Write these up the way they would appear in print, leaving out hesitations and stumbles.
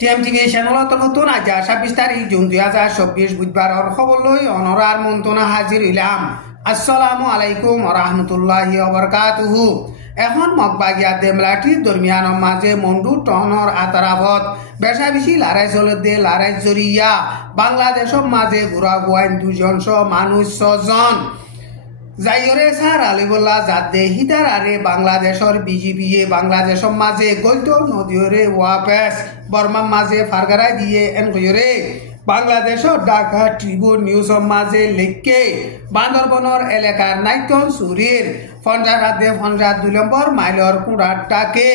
টিএমটিভি চ্যানেলত নতুন আজ ২৬ তাৰিখ জুন ২০২৪ বুধবাৰৰ খবৰ লৈ অনৰাৰ মন্ত্ৰণা হাজিৰ হলাম। আসসালামু আলাইকুম ওৰহমতুল্লাহি ওবৰকাতুহু। এখন মগবাগিয়া দেমলাটিৰ দৰমিয়ানৰ মাঝে মন্ডু টনৰ আতরাফত বেশা বেশি লড়াই চলতে লড়াই জরিয়া বাংলাদেশের মাঝে ঘুরা গুয়াইন ২০০ মানুষ ৬জন যাইরে সার আলিবুল্লাহ জাদে হিতার আরে বাংলাদেশের বিজিবিয়ে বাংলাদেশের মাঝে গলতো নদীরে ওয়াপেস বর্মার মাঝে ফারগারাই দিয়ে এনগরে বাংলাদেশের ঢাকা ট্রিবিউন নিউজের মাঝে লেখকে বান্দরবনের এলাকার নাইটন সুরির ফঞ্জাঘাতে ফঞ্জা ২ নম্বর মাইলর কুড়াটাকে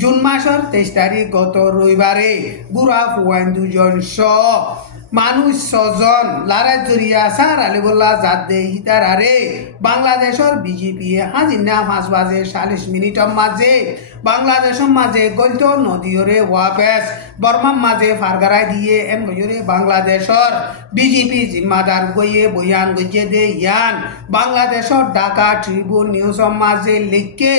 জুন মাসের ২৩ তারিখ গত রবিবারে বুড়া ফুয়াইন ২০০ মানুষ ৬জন লড়াই জরিয়া সার আলিবুল্লাহ জাদে হিতার আরে বাংলাদেশের বিজেপি হাজিনা ৫ বাজে ৪০ মিনিটের মাঝে বাংলাদেশের মাঝে গলতো নদীরে ওয়াপেস বর্মার মাঝে ফারগারাই দিয়ে এমরে বাংলাদেশের বিজেপি জিম্মাদার গইয়ে বয়ান গইয়ে দে ইয়ান বাংলাদেশের ঢাকা ট্রিবিউন নিউজের মাঝে লিখকে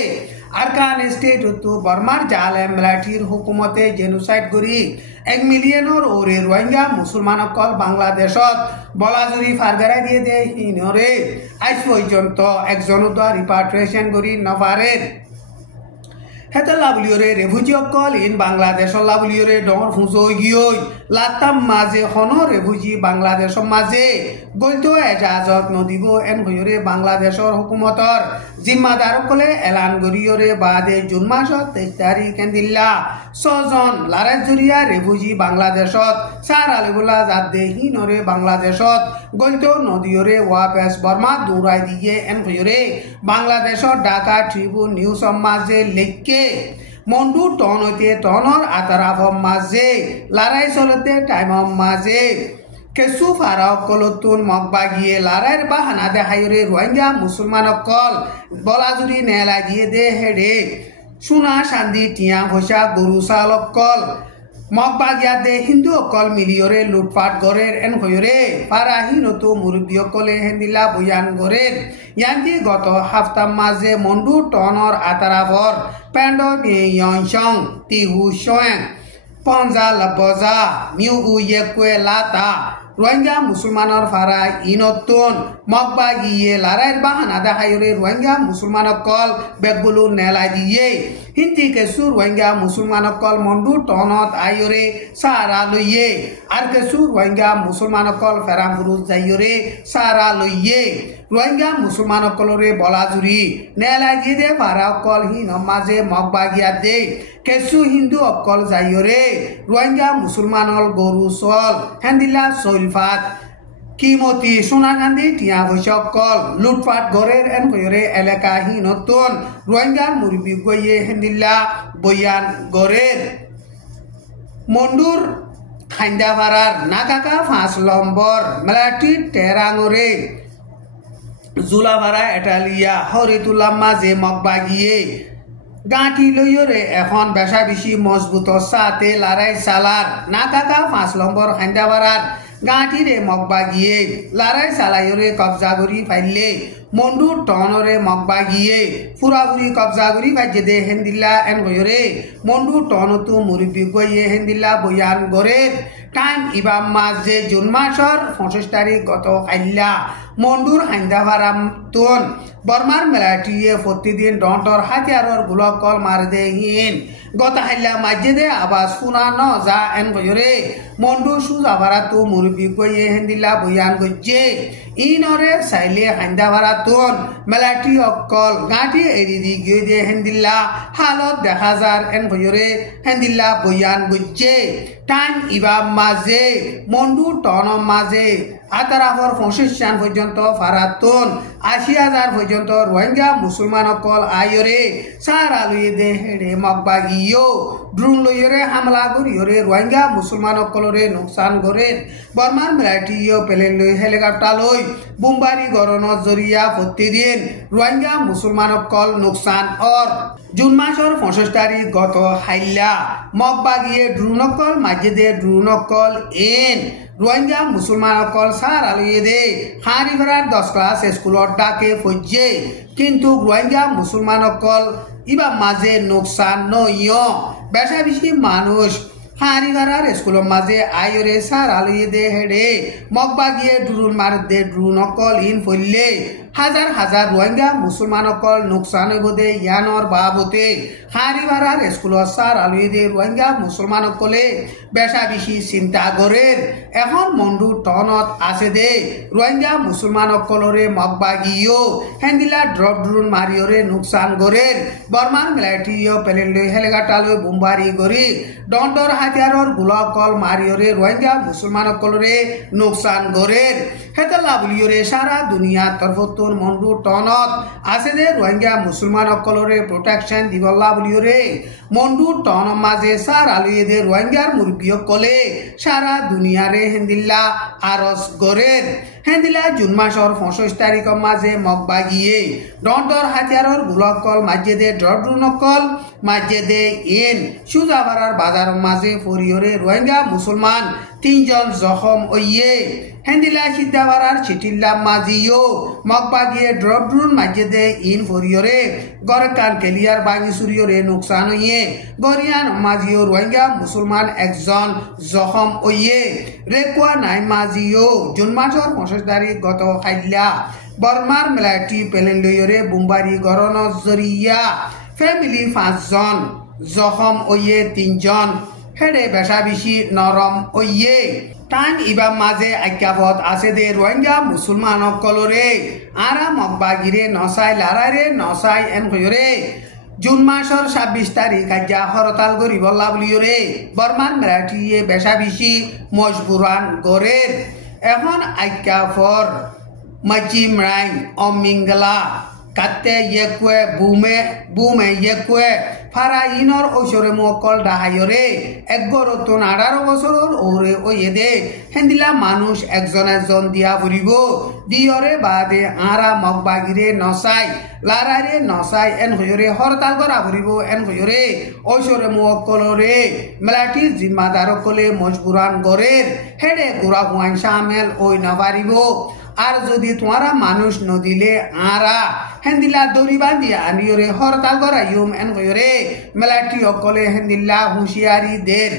আরকান স্টেট তো বর্মার জাল এমলাটির হুকুমতে জেনোসাইড করি ১ মিলিয়নের ওরে রোহিঙ্গা মুসলমানসকল বাংলাদেশত বলাজুরি ফারগারাই দিয়ে দে হিনরে আজ পর্যন্ত একজনও রিপাট্রিয়েশন করি নপারে হেতে লাভলিয়রে রেফুজিসকল ইন বাংলাদেশের লাভলিয়রে ডর ফুঁজো গিয়ে লাতাম মাঝে হন রেফুজি বাংলাদেশের মাঝে গলতো এজাজত নদীব এন হইরে বাংলাদেশের হুকুমতর জিম্মাদারসকলে এলান গরিয়রে বাদে জুন মাসত ২৩ তারিখ দিল্লা ৬জন লড়াই জরিয়া রেফুজি বাংলাদেশত সার আলিবুল্লাহ জাদে হিনরে বাংলাদেশত গলতো নদীরে ওয়াপেস বর্মা দৌড়াই দিয়ে এন হইরে বাংলাদেশের ঢাকা ট্রিবিউন নিউজের মাঝে লেখকে মন্ডু টন হইতে টনর আতরাফর মাঝে লড়াই চলতে টাইমর মাঝে কেসু ফারাকলতুন মগবাগিয়ে লড়াইয়ের বাহানা দেখাইরে রোহিঙ্গা মুসলমানসকল বলাজুরি নেলা দিয়ে দে হেডে সোনা চান্দি টিয়া পয়সা গরু ছাগলসকল মগবাগিয়া দে হিন্দু অকল মিলিয়রে লুটপাট গড়ের এন হইরে পারাহি নতু মুরব্বী অকলে হেন্দিলা বয়ান গড়ের ইয়ান্তি গত হাফতার মাঝে মন্ডু টনর আতারাফর পেন্ড ইয়ংসং তিহু সোয়েং পঞ্জা লবজা মিউ উয়েকুয়ে লাতা রোহিঙ্গা মুসলমানের ফারা ইনতুন মগবাগিয়ে লড়াইয়ের বাহানা দেখাইরে রোহিঙ্গা মুসলমানসকল বেগবুলু নেলাই দিয়ে হিন্দি কেসু রোহিঙ্গা মুসলমানসকল মন্ডু টনত আইরে সারা লইয়ে আর কেসু রোহিঙ্গা মুসলমানসকল ফেরামপুরুষ যাইরে সারা লইয়ে রোহিঙ্গা মুসলমানসকলরে বলাজুরি নেলাই দিয়ে দে ফারাসকল হিন মাঝে মগবাগিয়া দে কেসু হিন্দু অকল যাইরে রোহিঙ্গা মুসলমানল গরু চল হেন্দিলা চৈলফাত কিমতি সোনা গান্ধী টিয়া বৈশকল লুটপাট গড়ের এন হইরে এলাকা হি নতুন রোহিঙ্গার মুরব্বী গইয়ে হেন্দিল্লা বয়ান গড়ের মন্ডুর খাইন্দাভাড়ার নাকাকা ৫ নম্বর মেলাটি টেরাঙরে জুলাভাড়া এটালিয়া হরিতুল্লাহ মাঝে মগবাগিয়ে গাঁঠি লইরে এখন বেশা বেশি মজবুত সাথে লড়াই চালার নাকাকা ৫ নম্বর খাইন্দাভাড়ার গাঁঠিরে মগবাগিয়ে লড়াই চালাইরে কবজা করি ফাইলে মন্ডু টনরে মগবাগিয়ে ফুরাফুরি কবজা করি ফাইজে দে হেন্দিল্লা এন গয়রে মন্ডু টনতু মুরব্বী গইয়ে হেন্দিল্লা বয়ান গড়ের টাইম ইবাম মাঝে জুন মাসের ২৫ তারিখ গত কাইল্লা মন্ডুর হাইন্দাভাড়াম তুন বর্মার মেলাটিয়ে প্রতিদিন ডন্টর হাতিয়ারর গুলকল মার দে হিন গত হাইল্লা মাঝে দে আবাস শুনা ন যা এন গয়রে মন্ডু সুজাভাড়া তু মুরব্বী গইয়ে হেন্দিল্লা বয়ান গজ্জে ইনরে চাইলে হাইন্দাভাড়া তুন মেলাটি অকল গাঁঠি এরি দি গিয়ে দে হেন্দিল্লা হালত দেখা যার এন গয়রে হেন্দিল্লা বয়ান গজ্জে টাইম ইবাম মাঝে মন্ডু টন মাঝে আতারাফর ২৫ পর্যন্ত ফারাতুন ৮০,০০০ পর্যন্ত রোহিঙ্গা মুসলমানসকল আইরে সারা লইয়ে দে হেডে মগবাগিও ড্রোন লইরে হামলা করিয়রে রোহিঙ্গা মুসলমানসকলরে নোকসান করে বর্মার মিলিটারিও প্লেন লই হেলিকপ্টার লই বোমবারি গড়নৰ জরিয়া প্রতিদিন রোহিঙ্গা মুসলমানসকল নোকসান অর জুন মাসের ২৫ তারিখ গত হাইল্লা মগবাগিয়ে ড্রোনসকল মাঝে দে ড্রোনসকল এন রোহিঙ্গা মুসলমানসকল সারা লইয়ে দে হারিভাড়ার ১০ ক্লাস স্কুলত ডাকে ফজ্জে কিন্তু রোহিঙ্গা মুসলমানসকল ইবা মাঝে নোকসান নয় বেশা বেশি মানুষ হারিভারার স্কুলের মাঝে আইরে সার আলুয়ে দে হেডে মগবাগিয়ে ড্রুন মার দে ড্রুন অকল ইন ফললে হাজার হাজার রোহিঙ্গা মুসলমান অকল নোকসান হইবদে ইয়ানর বাবতে হারিভারার স্কুলের সার আলুয়ে দে রোহিঙ্গা মুসলমান অকলে বেশা বেশি চিন্তা করের এখন মন্ডু টনত আছে দে রোহিঙ্গা মুসলমান অকলরে মগবাগিও হেন্দিলা ড্রপ ড্রুন মারিয়রে নোকসান করের বর্মার মিলাইটিও পেলেন্ডে হেলিকপ্টারলৈ বোমবারি করি ডন্ডর হাতিয়ারর গুলাকল মারিয়রে রোহিঙ্গা মুসলমান অকলরে নোকসান করের হেতলা বুলিয়রে সারা দুনিয়া তরফতুন মন্ডু টনত আছে দে রোহিঙ্গা মুসলমান অকলরে প্রোটেকশন দিবল্লা বুলিয়রে মন্ডু টন মাঝে সার আলুয়ে দে রোহিঙ্গার মুরব্বী অকলে সারা দুনিয়ারে হেন্দিল্লা আরস গরের হেন্দিলা জুন মাসর 25 তারিখ মাঝে মগবাগিয়ে ডন্ডর হাতিয়ারর গুলাকল মাঝে দে ড্রড্রুনকল মাঝে দে ইন সুজাবারার বাজার মাঝে ফরিয়রে রোহিঙ্গা মুসলমান 3 জন জখম হইয়ে হেন্দিলা সিদ্ধাবারার চিটিল্লা মাঝিও মগবাগিয়ে ড্রড্রুন মাঝে দে ইন ফরিয়রে গরকান কেলিয়ার বাগি সুরিয়রে নোকসান হইয়ে গরিয়ান মাঝিও রোহিঙ্গা মুসলমান একজন জখম হইয়ে রেকুয়া নাই মাঝিও জুন মাসর 25 তারিখ গত খাইলা বর্মার মিলাইটি পেলেন লইয়রে বোমবারি গরন জরিয়া ফ্যামিলি 5 জন জখম হইয়ে 3 জন হেডে বেশা বেশি নরম হইয়ে টাইম ইবা মাঝে আজ্ঞাপদ আছে দে রোহিঙ্গা মুসলমান অকলরে আরা মগবাগিরে নসাই লারারে নসাই এন হইরে জুন মাসর 26 তারিখ আজ্ঞা হরতাল করি বল্লা বলিয়রে বর্মান মেরাঠিয়ে বেশা বেশি মজবুরান গরের এখন আজ্ঞাফর মাজিম রাইন অমিঙ্গলা কাতে ইয়েকুয়ে বুমে ইয়েকুয়ে ফারা ইনর ঐশ্বরে মকল ডাহাইরে 18 বছর ওরে ওয়ে দে হেন্দিলা মানুষ একজন দিয়া ফুরিব দিয়রে বাদে আরা মগবাগিরে নসাই লারারে নসাই এন হইরে হরতাল করা ফুরিব এন হইরে ঐশ্বরে মকলরে মেলাটি জিম্মাদার কলে মজবুরান গরের হেডে গুড়া হুয়াইন শামেল ওই নাবারিব আর যদি তোমারা মানুষ নদিলে আরা হেন্দিলা দড়ি বান্ধি আনিয়রে হরতাল করাইম এন কইরে মেলাটি অকলে হেন্দিল্লা হুঁশিয়ারি দের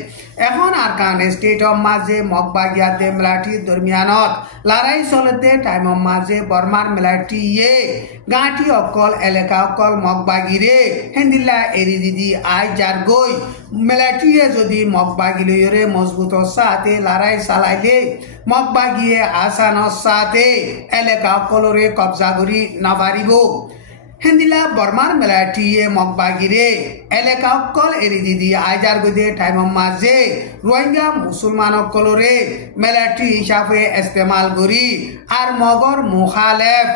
এখন আর কারণে স্টেট অফ মাঝে মগবাগিয়াতে মেলাটি দরমিয়ানত লড়াই চলতে টাইম মাঝে বর্মার মেলাটি ইয়ে গাঁটি অকল এলাকা অকল মগবাগিরে হেন্দিল্লা এরি দিদি আই যার গই মেলাটিয়ে যদি মগবাগি লইরে মজবুত সাথে লড়াই চালাইলে মগবাগিয়ে আসানোর সাথে এলাকা অকলরে কবজা করি নাবারিব হেন্দিলা বর্মার মেলাটিয়ে মগবাগিরে এলাকা অকল এরি দিদি আইজার গদে টাইম মাঝে রোহিঙ্গা মুসলমান অকলরে মেলাটি হিসাবে ইস্তেমাল করি আর মগর মুখালেফ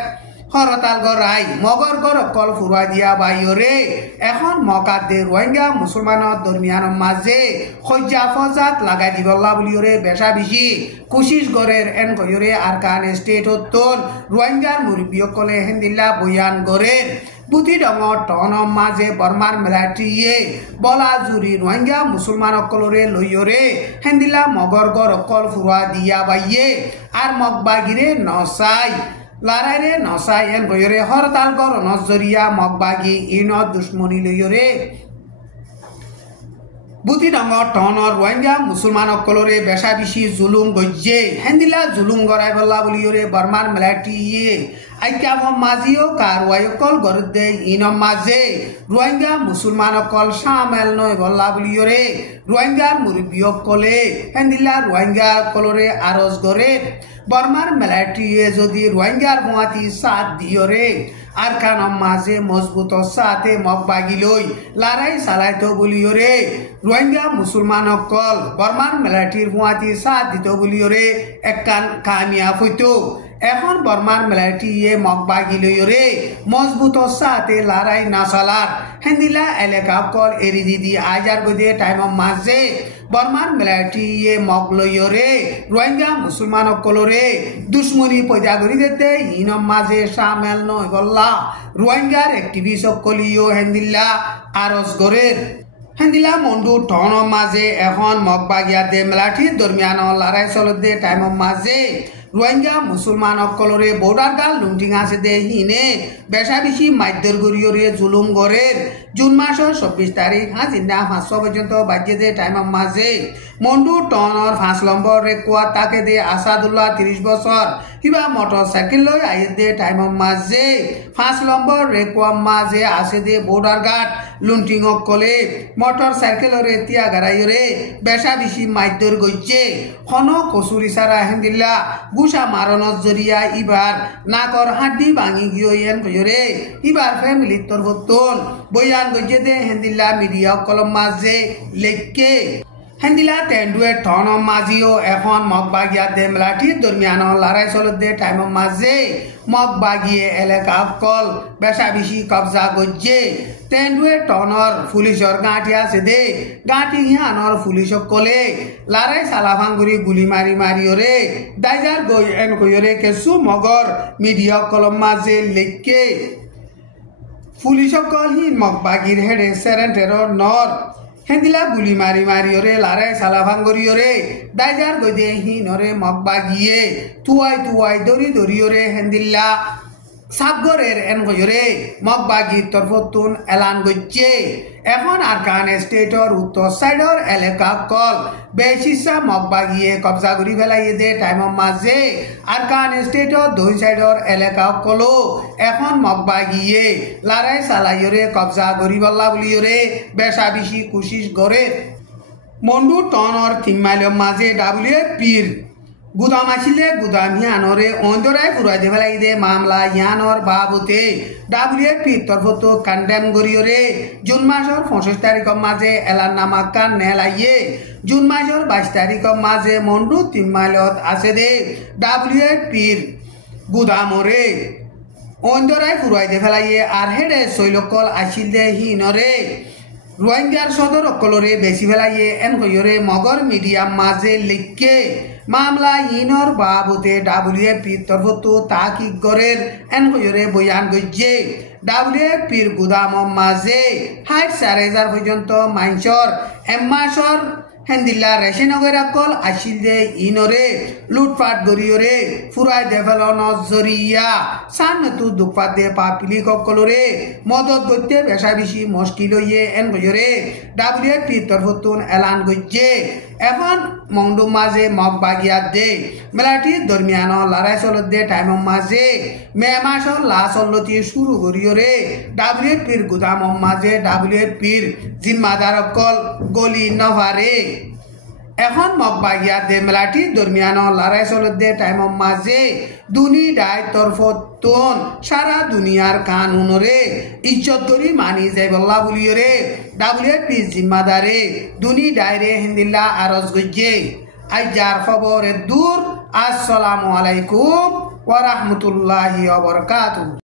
হরতাল গড়াই মগর গড় অকল ফুরা দিয়া বাইরে এখন মকা দে রোহিঙ্গা মুসলমানের দরমিয়ান মাঝে সজ্জা ফজাত লাগাই দিবল্লা বলিওরে বেশা বেশি কোশিশ গড়ের এন কইরে আর কান স্টেট তোল রোহিঙ্গার মুরব্বী অকলে হেন্দিল্লা বয়ান গড়ের বুতি ডঙর টন মাঝে বর্মার মেলাটিয়ে বলা জুরি রোহিঙ্গা মুসলমান অকলরে লইয়রে হেন্দিল্লা মগর গড় অকল ফুরা দিয়া বাইয়ে আর মগবাগিরে নসাই লারাইরে নসাই এন গয়রে হরতাল কর নজরিয়া মগবাগি ইন দুশ্মনী লইরে বুতি ডাঙর টনৰ রোহিঙ্গা মুসলমান অকলরে বেশা বেশি জুলুম গজ্জে হেন্দিলা জুলুম গড়াই বল্লা বলিয়রে বর্মার মেলাটিয়ে আইকাম মাঝিও কারওয়াই অকল গরদে ইনম মাঝে রোহিঙ্গা মুসলমান অকল শামেল নয় বল্লা বলিয়রে রোহিঙ্গার মুরব্বী অকলে হেন্দিলা রোহিঙ্গা অকলরে আরজ গড়ে বর্মার মেলাটিয়ে যদি রোহিঙ্গার হুয়াতি সাথ দিয়রে আর কানম মাঝে মজবুত সাথে মগবাগি লই লড়াই চালাইতো বলিয়রে রোহিঙ্গা মুসলমান অকল বর্মার মেলাটির হুয়াতি সাথ দিত বলিয়রে একখান কামিয়াব হইতো এখন বর্মার মেলাটিয়ে মগবাগি লইরে মজবুত সাথে লড়াই না চালার হেন্দিলা এলাকা অকল এরি দিদি আজার গদে টাইম মাঝে বর্মার মেলাটিয়ে মগ লইরে রোহিঙ্গা মুসলমান অকলরে দুশ্মনী পয়দা করি দিতে ইনম মাঝে শামেল নয় বল্লা রোহিঙ্গার একটিভিস্ট অকলিও হেন্দিল্লা আরজ গড়ের হেন্দিলা মন্ডু টন মাঝে এখন মগবাগিয়াতে মেলাটির দরমিয়ান লড়াই চলতে টাইম মাঝে রোহিঙ্গা মুসলমান অকলরে বর্ডার গাল লুন্টিং আছে দে হিনে বেশা বেশি মাইদ্যর গরিয়রে জুলুম গরের জুন মাসের 24 তারিখ হাজিন্দা 500 পর্যন্ত বাজে দে টাইমের মাঝে মন্ডু টনর 5 নম্বর রেকুয়া তাকে দে আসাদুল্লাহ 30 বছর কিবা মোটর সাইকেল লই আইয়ে দে টাইমের মাঝে 5 নম্বর রেকুয়া মাঝে আছে দে বর্ডার গার্ড লুন্টিং অকলে মোটর সাইকেলরে তিয়া গারাইরে বেশা বেশি মাইদ্যর গইছে হন কসুরি সারা হেন্দিল্লা গুসা মারণর জরিয়া ইবার নাকর হাড্ডি ভাঙি গিয়েন কইরে ইবার ফ্যামিলির তরফতন বয়ান গইছে দে হেন্দিল্লা মিডিয়া কলম মাঝে লেখকে হেন্দিলা তেন্ডুয়ে টন মাঝিও এখন মগবাগিয়া দে মেলাটির দরমিয়ান লড়াই চলত দে টাইম মাঝে মগবাগিয়ে এলাকা কল বেশা বেশি কবজা গজ্জে তেন্ডুয়ে টনর পুলিশর গাঁটি আছে দে গাঁটি হিয়ানর পুলিশ কলে লড়াই সালা ভাঙ্গুরি গুলি মারি মারিওরে দাইজার গই এন কইরে কেসু মগর মিডিয়া কলম মাঝে লেখকে পুলিশ কল হি মগবাগির হেডে সেরেন্টেরর নর হেন্দিলা গুলি মারি মারিওরে লারে সালা ভাঙ্গরিওরে দাইজার গদে হিনরে মগবাগিয়ে তুয়াই দরি দরিওরে হেন্দিল্লা সাবগরের এন গয়রে মগবাগি তরফতুন এলান গজ্জে এখন আরকান স্টেটর উত্তর সাইডর এলাকা কল বেশিসা মগবাগিয়ে কবজা করি ফেলাইয়ে দে টাইমের মাঝে আরকান স্টেটর দুই সাইডর এলাকা কলো এখন মগবাগিয়ে লারাই সালাইরে কবজা করি বল্লা বলিওরে বেশা বেশি কোশিশ করে মন্ডু টনর 3 মাইলের মাঝে ডাবলিয়ে পীর গুদাম আসিলে গুদাম হিয়ানরে অন্তরায় পুরাই দে ফেলাই দে মামলা ইয়ানর বাবুতে ডাব্লিউএফপি তরফতো কন্ডেম গরিয়রে জুন মাসের 25 তারিখের মাঝে এলান নামাকান নেলাইয়ে জুন মাসের 22 তারিখের মাঝে মন্ডু 3 মাইলত আছে দে ডাব্লিউএফপির গুদামরে অন্তরায় পুরাই দে ফেলাইয়ে আর হেডে শৈলকল আসিল দে হিনরে রোহিঙ্গার সদর অকলরে বেশি ফেলাইয়ে এন কইরে মগর মিডিয়াম মাঝে লিখকে মামলা ইনর বাবুতে ডাব্লিউএফপি তরফতো তাকিক গরের এন কইরে বয়ান গজ্জে ডাব্লিউএফপির গুদাম মাঝে 60,000 পর্যন্ত মাইনসর এম্মাসর হেন্দিল্লা রেশনগর কল আসিল দে ইনরে লুটপাট গরিয়রে ফুরাই দেভেলন জরিয়া সান্নতু দুপাত দে পাপিলি কলরে মদত গইতে বেশা বেশি মুশকিল হইয়ে এন গয়রে ডাব্লিউএফপি তরফতুন এলান গজ্জে এখন মংডু মাঝে মগবাগিয়া দে মেলাটির দরমিয়ান লড়াই চলত দে টাইমের মাঝে মে মাসর লাস্ট অল্লতি শুরু করিয়রে ডাব্লিউএফপির গুদাম মাঝে ডাব্লিউএফপির জিম্মাদার কল গলি নভারে এখন মগবাগিয়া দে মেলাটির দরমিয়ান লড়াই চলত দে টাইমের মাঝে দুনি ডায় তরফতন সারা দুনিয়ার কানুনরে ইজ্জত ধরি মানি যাই বল্লা বলিয়রে ডাব্লিউএফপি জিম্মাদারে দুনি ডায়রে হিন্দিল্লা আরজ গজ্জে আই যার খবরে দূর আসসালামু আলাইকুম ওয়া রাহমাতুল্লাহি ওয়া বারাকাতুহু।